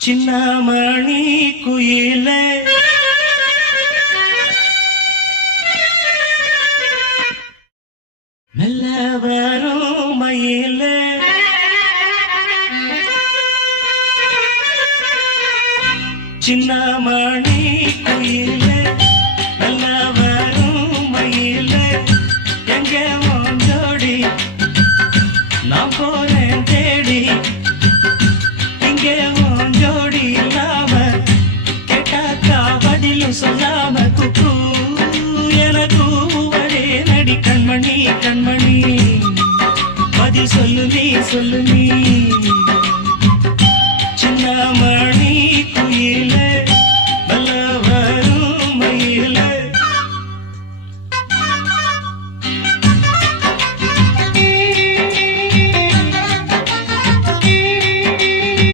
சின்னமணி குயிலே மெல்ல வரும் மயிலே சின்னமணி குயிலே மெல்ல வரும் மயிலே எங்க ஜோடி நான் போறேன் தேடி இங்கே ஜோடி இல்லாம கேட்டாக்கா பதிலும் சொல்லாம குக்கு எனக்கு ஒரே நடி கண்மணி கண்மணி பதில் சொல்லு நீ